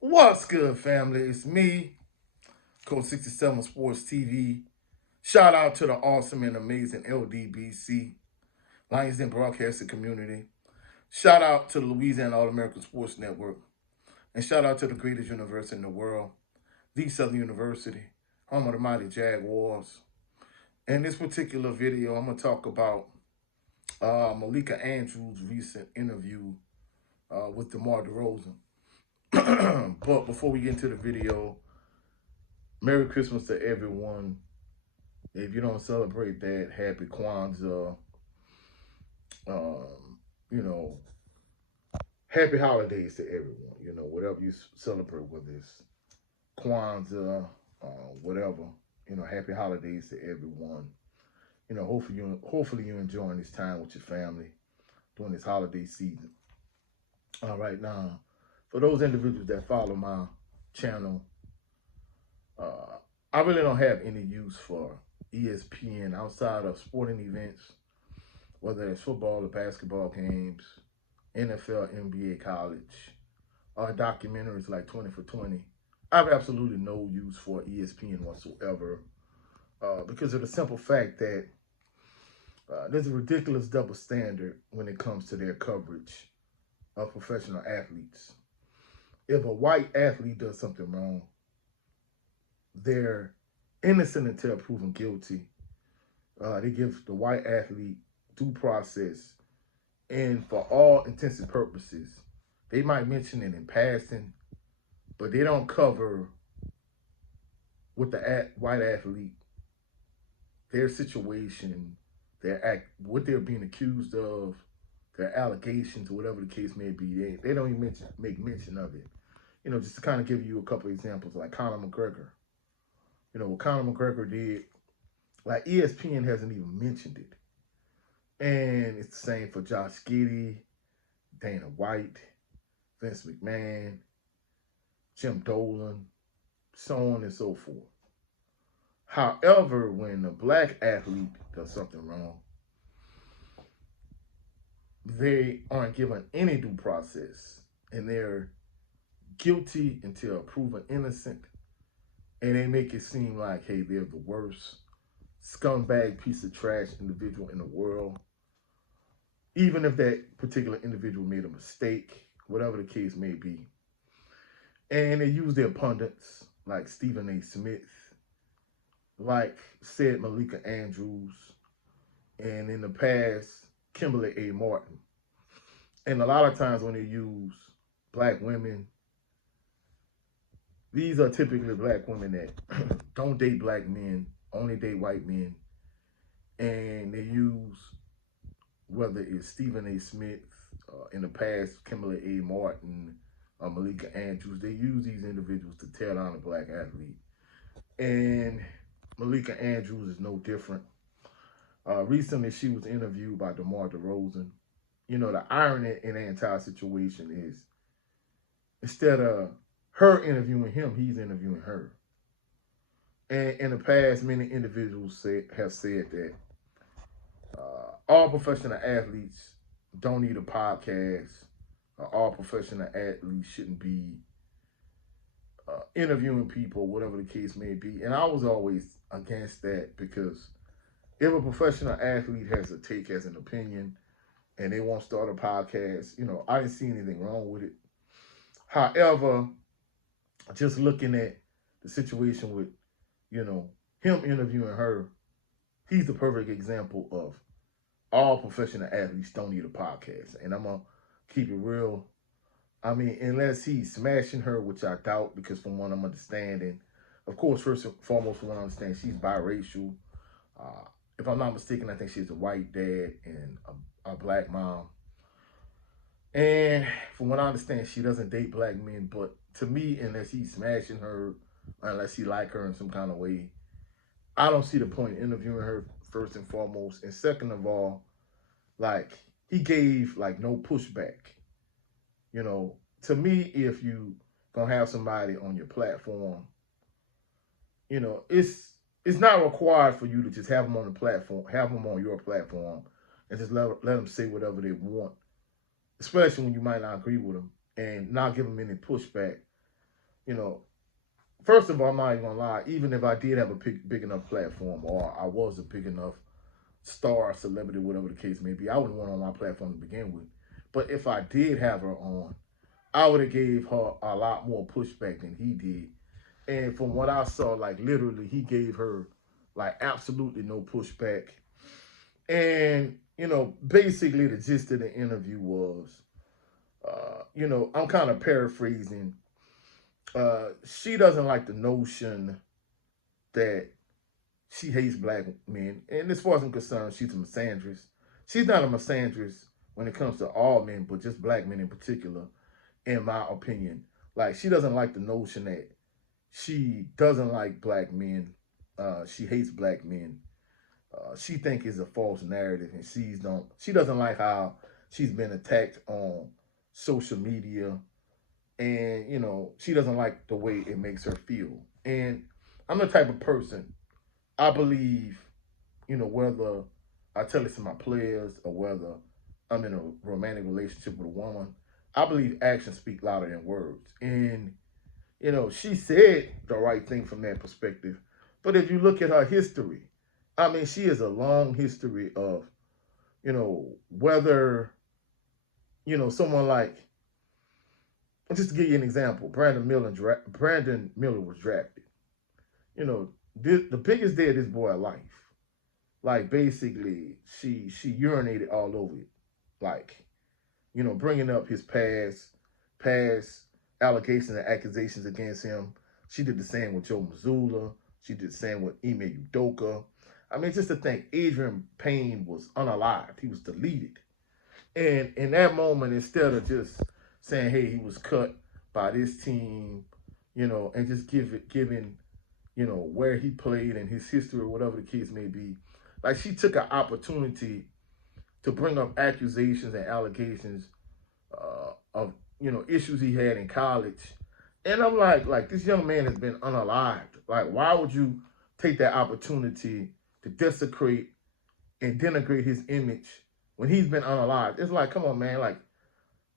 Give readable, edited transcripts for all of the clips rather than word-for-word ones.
What's good, family? It's me, Coach 67 Sports TV. Shout out to the awesome and amazing LDBC, Lions Den Broadcasting Community. Shout out to the Louisiana All American Sports Network. And shout out to the greatest university in the world, the Southern University, home of the mighty Jaguars. In this particular video, I'm going to talk about Malika Andrews' recent interview with DeMar DeRozan. But before we get into the video, Merry Christmas to everyone. If you don't celebrate that, happy Kwanzaa. You know, happy holidays to everyone. You know, whatever you celebrate, whether it's Kwanzaa, whatever. You know, happy holidays to everyone. You know, hopefully you're enjoying this time with your family during this holiday season. All right, now, for those individuals that follow my channel, I really don't have any use for ESPN outside of sporting events, whether it's football or basketball games, NFL, NBA, college, or documentaries like 20 for 20. I have absolutely no use for ESPN whatsoever because of the simple fact that there's a ridiculous double standard when it comes to their coverage of professional athletes. If a white athlete does something wrong, they're innocent until proven guilty. They give the white athlete due process, and for all intents and purposes, they might mention it in passing, but they don't cover with the white athlete their situation, what they're being accused of, their allegations, or whatever the case may be. They don't even make mention of it. You know, just to kind of give you a couple of examples, like Conor McGregor. You know, what Conor McGregor did, like ESPN hasn't even mentioned it. And it's the same for Josh Giddey, Dana White, Vince McMahon, Jim Dolan, so on and so forth. However, when a black athlete does something wrong, they aren't given any due process, and they're guilty until proven innocent, and they make it seem like, hey, they're the worst scumbag piece of trash individual in the world, even if that particular individual made a mistake, whatever the case may be. And they use their pundits like Stephen A. Smith, like said Malika Andrews, and in the past, Kimberly A. Martin. And a lot of times when they use black women, these are typically black women that don't date black men, only date white men. And they use, whether it's Stephen A. Smith, in the past, Kimberly A. Martin, Malika Andrews, they use these individuals to tear down a black athlete. And Malika Andrews is no different. Recently, she was interviewed by DeMar DeRozan. You know, the irony in the entire situation is instead of her interviewing him, he's interviewing her. And in the past, many individuals have said that all professional athletes don't need a podcast. All professional athletes shouldn't be interviewing people, whatever the case may be. And I was always against that because if a professional athlete has a take, has an opinion, and they won't start a podcast, you know, I didn't see anything wrong with it. However, just looking at the situation with, you know, him interviewing her, he's the perfect example of all professional athletes don't need a podcast. And I'm going to keep it real. I mean, unless he's smashing her, which I doubt, because from what I'm understanding, of course, first and foremost, from what I understand, she's biracial. If I'm not mistaken, I think she's a white dad and a black mom. And from what I understand, she doesn't date black men. But to me, unless he's smashing her, unless he like her in some kind of way, I don't see the point in interviewing her, first and foremost. And second of all, like, he gave like no pushback. You know, to me, if you gonna have somebody on your platform, you know, it's not required for you to just have them on the platform, have them on your platform, and just let them say whatever they want, especially when you might not agree with them, and not give them any pushback. you know, first of all, I'm not even gonna lie. Even if I did have a big enough platform, or I was a big enough star, celebrity, whatever the case may be, I wouldn't want her on my platform to begin with. But if I did have her on, I would have gave her a lot more pushback than he did. And from what I saw, like literally, he gave her like absolutely no pushback. And basically, the gist of the interview was, I'm kind of paraphrasing. She doesn't like the notion that she hates black men. And as far as I'm concerned, she's a misandrist. She's not a misandrist when it comes to all men, but just black men in particular, in my opinion. Like, she doesn't like the notion that she doesn't like black men. She hates black men. She think it's a false narrative, and she doesn't like how she's been attacked on social media, and she doesn't like the way it makes her feel. And I'm the type of person, I believe, whether I tell it to my players or whether I'm in a romantic relationship with a woman, I believe actions speak louder than words. And she said the right thing from that perspective. But if you look at her history, I mean, she has a long history of, whether, someone like, just to give you an example, Brandon Miller was drafted. The biggest day of this boy's life. Like, basically, she urinated all over it. Like, bringing up his past allegations and accusations against him. She did the same with Joe Mazzulla. She did the same with Ime Udoka. I mean, just to think, Adrian Payne was unalived. He was deleted. And in that moment, instead of just saying, hey, he was cut by this team, and just giving, where he played and his history or whatever the case may be, like, she took an opportunity to bring up accusations and allegations of, issues he had in college. And I'm like, this young man has been unalived. Like, why would you take that opportunity to desecrate and denigrate his image when he's been unalived? It's like, come on, man. Like,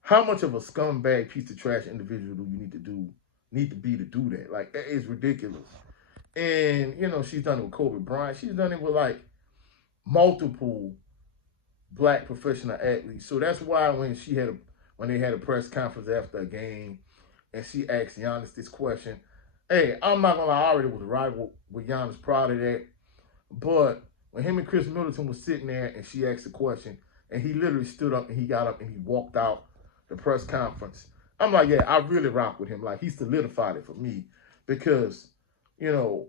how much of a scumbag piece of trash individual do you need to be to do that? Like, that is ridiculous. And, she's done it with Kobe Bryant. She's done it with, like, multiple black professional athletes. So that's why when they had a press conference after a game and she asked Giannis this question, hey, I'm not going to lie, I already was right with Giannis prior to that. But when him and Chris Middleton was sitting there and she asked the question, and he literally stood up and he got up and he walked out the press conference, I'm like, yeah, I really rock with him. Like, he solidified it for me because,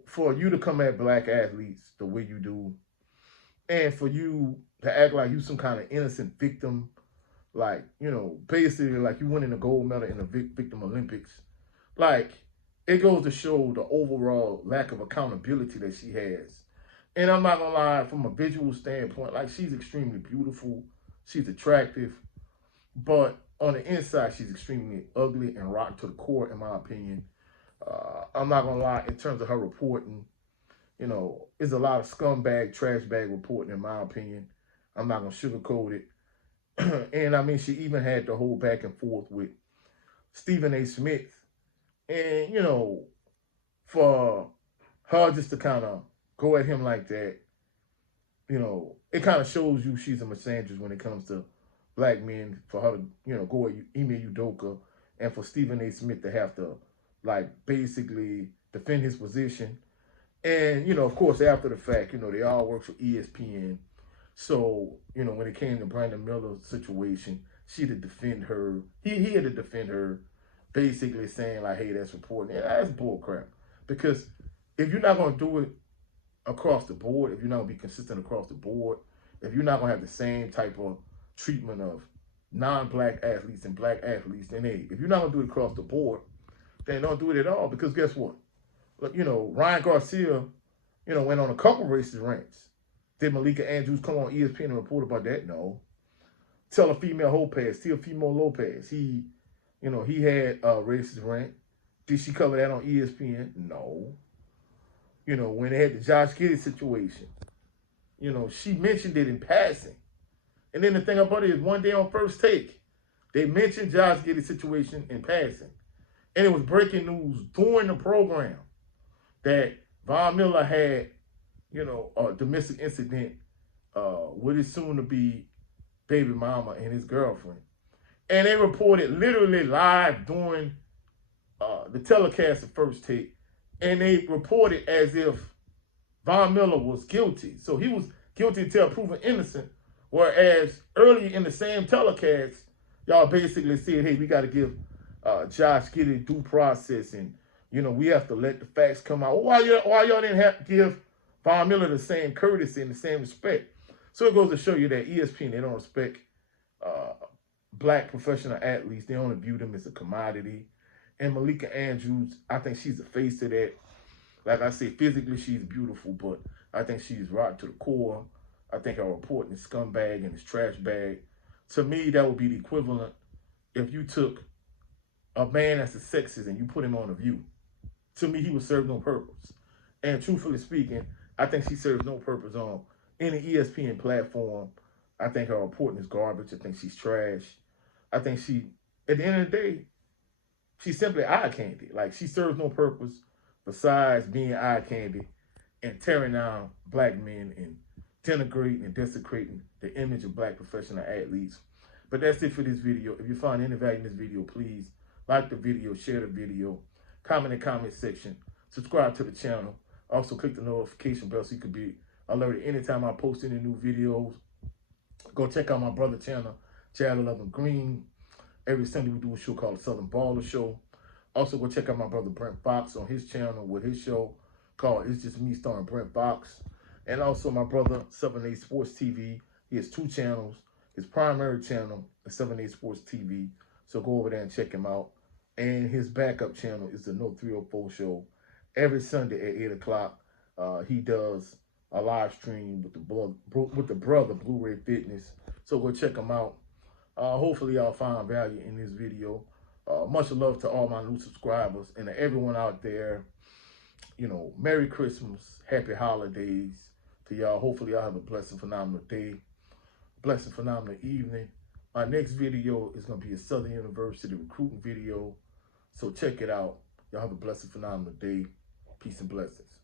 for you to come at black athletes the way you do, and for you to act like you some kind of innocent victim, like, basically like you winning a gold medal in the Victim Olympics, like, it goes to show the overall lack of accountability that she has. And I'm not gonna lie, from a visual standpoint, like, she's extremely beautiful, she's attractive, but on the inside, she's extremely ugly and rotten to the core, in my opinion. I'm not gonna lie, in terms of her reporting, it's a lot of scumbag, trash bag reporting, in my opinion. I'm not gonna sugarcoat it. And I mean, she even had the whole back and forth with Stephen A. Smith. And, for her just to kind of go at him like that, it kind of shows you she's a misandrist when it comes to black men. For her to, go at Ime Udoka, and for Stephen A. Smith to have to, like, basically defend his position. And, of course, after the fact, they all work for ESPN. So, when it came to Brandon Miller's situation, she had to defend her. He had to defend her, basically saying, like, hey, that's reporting. Yeah, that's bullcrap. Because if you're not going to do it across the board, if you're not going to be consistent across the board, if you're not going to have the same type of treatment of non-black athletes and black athletes, then, hey, if you're not going to do it across the board, then don't do it at all. Because guess what? Ryan Garcia, went on a couple racist rants. Did Malika Andrews come on ESPN and report about that? No. Teofimo Lopez, he had a racist rant. Did she cover that on ESPN? No. When they had the Josh Giddey situation, she mentioned it in passing. And then the thing about it is, one day on First Take, they mentioned Josh Giddey's situation in passing. And it was breaking news during the program that Von Miller had, a domestic incident with his soon-to-be baby mama and his girlfriend. And they reported literally live during the telecast of First Take, and they reported as if Von Miller was guilty. So he was guilty until proven innocent, whereas earlier in the same telecast, y'all basically said, hey, we got to give Josh Giddey due process, and, we have to let the facts come out. Why y'all didn't have to give Von Miller the same courtesy and the same respect? So it goes to show you that ESPN, they don't respect black professional athletes. They only view them as a commodity. And Malika Andrews, I think she's the face of that. Like I said, physically she's beautiful, but I think she's rotten to the core. I think her reporting is scumbag and is trash bag. To me, that would be the equivalent if you took a man that's a sexist and you put him on The View. To me, he would serve no purpose. And truthfully speaking, I think she serves no purpose on any ESPN platform. I think her reporting is garbage. I think she's trash. I think she, at the end of the day, she's simply eye candy. Like, she serves no purpose besides being eye candy and tearing down black men and denigrating and desecrating the image of black professional athletes. But that's it for this video. If you find any value in this video, please like the video, share the video, comment in the comment section, subscribe to the channel. Also, click the notification bell so you can be alerted anytime I post any new videos. Go check out my brother's channel, Chad 11 Green. Every Sunday we do a show called the Southern Baller Show. Also, go check out my brother Brent Fox on his channel with his show called It's Just Me starring Brent Fox. And also my brother 7A Sports TV. He has 2 channels. His primary channel is 7A Sports TV. So go over there and check him out. And his backup channel is the No 304 Show. Every Sunday at 8 o'clock, he does a live stream with the brother Blu-ray Fitness. So go check him out. Hopefully y'all find value in this video. Much love to all my new subscribers and to everyone out there. Merry Christmas, happy holidays to y'all. Hopefully y'all have a blessed, phenomenal day, blessed, phenomenal evening. My next video is going to be a Southern University recruiting video. So check it out. Y'all have a blessed, phenomenal day. Peace and blessings.